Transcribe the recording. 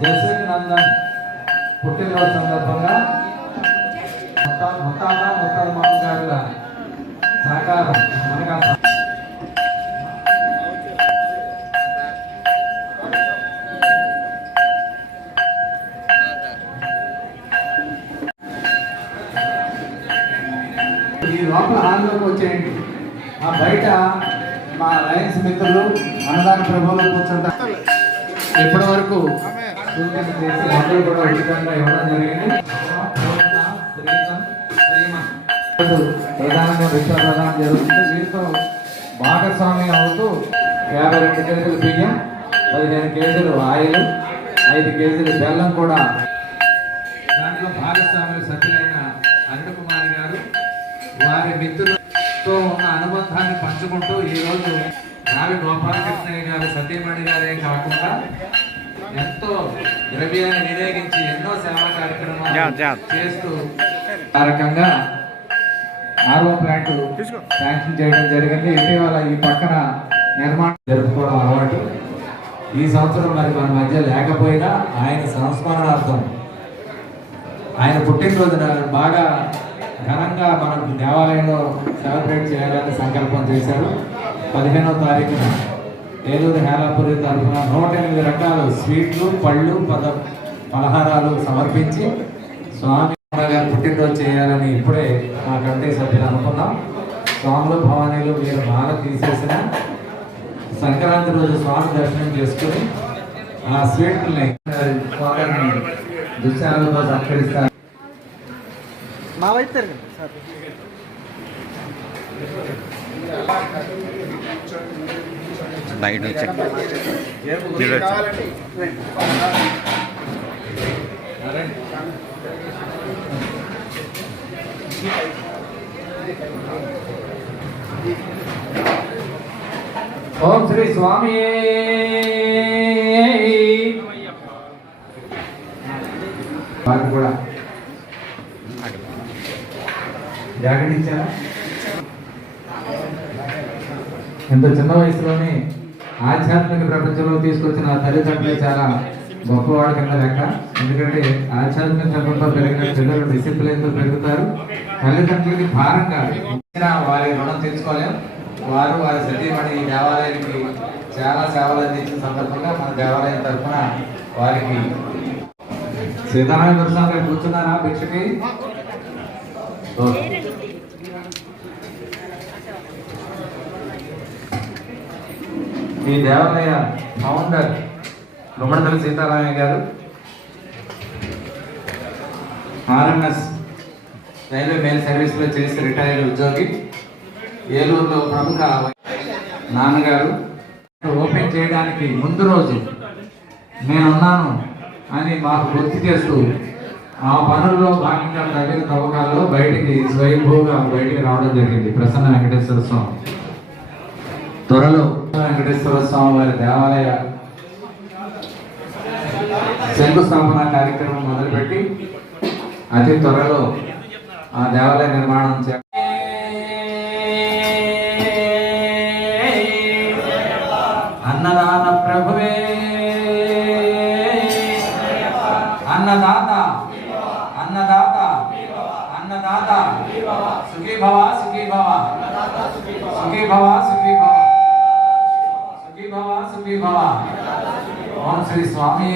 జస్విక్ నందన్ పుట్టినరోజు సందర్భంగా ముత్తాల మామగారుల సహకారం మనగా ఈ లోపల హాల్లోకి వచ్చేయండి. ఆ బయట మా లయన్స్ మిత్రులు అన్నదాన ప్రభువులు కూర్చుంటారు. ఇప్పటి వరకు సూచన చేసి అందరూ కూడా ఉచితంగా ఇవ్వడం జరిగింది. ప్రధానంగా విశ్వ ప్రదానం జరుగుతుంది. వీరితో భాగస్వామ్యం అవుతూ 52 కేజీలు బియ్యం, 15 కేజీలు ఆయిల్, 5 కేజీలు బెల్లం కూడా దాంట్లో భాగస్వామ్యులు సభ్యులైన అరుణ్ కుమార్ గారు వారి మిత్రులతో ఉన్న అనుబంధాన్ని పంచుకుంటూ ఈరోజు రావి గోపాలకృష్ణయ్య గారు సతీమణి గారే కాకుండా ఎంతో ద్రవ్యాన్ని వినియోగించి ఎన్నో సేవా కార్యక్రమాలు చేస్తూ ఆ రకంగా ఆర్ఓ ప్లాంట్ శాంక్షన్ చేయడం జరిగింది. ఇటీవల ఈ పక్కన నిర్మాణం జరుపుకోవడం అలవాటు. ఈ సంవత్సరం మరి మన మధ్య లేకపోయినా ఆయన సంస్మరణార్థం ఆయన పుట్టినరోజున బాగా ఘనంగా మనం దేవాలయంలో సెలబ్రేట్ చేయాలని సంకల్పం చేశారు. 15వ తారీఖున ఏలూరు హేలాపురి తరఫున 108 రకాల స్వీట్లు, పళ్ళు, పలహారాలు సమర్పించి స్వామి గారు పుట్టినరోజు చేయాలని ఇప్పుడే మా కమిటీ సభ్యులు అనుకున్నాం. స్వాములు భవానీలు మీరు మాల తీసేసిన సంక్రాంతి రోజు స్వామి దర్శనం చేసుకుని ఆ స్వీట్లని దుశ్శాలతో సత్కరిస్తారు. మా వైపు బయట ఓం శ్రీ స్వామి వారికి కూడా జాకెట్ ఇచ్చారా? ఇంత చిన్న వయసులోనే ఆధ్యాత్మిక ప్రపంచంలో తీసుకొచ్చిన తల్లిదండ్రులు చాలా గొప్పవాడు కింద లెక్క. ఎందుకంటే ఆధ్యాత్మిక క్రమంలో పెరిగిన పిల్లలు డిసిప్లిన్తో పెరుగుతారు. తల్లిదండ్రులకి భారంగా వారి రుణం తీర్చుకోలేం. వారు వారి సతీమణి ఈ దేవాలయానికి చాలా సేవలు అందించిన సందర్భంగా మన దేవాలయం తరఫున వారికి సీతారామ దర్శనం రేపు కూర్చున్నారా భిక్షకి? ఈ దేవాలయ ఫౌండర్ గుమ్మడితల్లి సీతారామయ్య గారు ఆర్ఎంఎస్ రైల్వే మెయిల్ సర్వీస్లో చేసి రిటైర్డ్ ఉద్యోగి. ఏలూరులో ప్రముఖ నాన్నగారు ఓపెన్ చేయడానికి ముందు రోజు నేనున్నాను అని మాకు గుర్తు చేస్తూ ఆ పనుల్లో భాగంగా తగిన తవ్వకాల్లో బయటికి స్వయంభూగా బయటికి రావడం జరిగింది. ప్రసన్న వెంకటేశ్వర స్వామి త్వరలో వెంకటేశ్వర స్వామి వారి దేవాలయ శంకుస్థాపన కార్యక్రమం మొదలుపెట్టి అతి త్వరలో ఆ దేవాలయ నిర్మాణం అన్నదాన ప్రభువే అన్నదాత అన్నదాత అన్నదాత సుఖీ భవ సుఖీ భవ సుఖీ భవ సుఖీ భవ సుఖీ భవ సుఖీ భవ. ఓం శ్రీ స్వామి.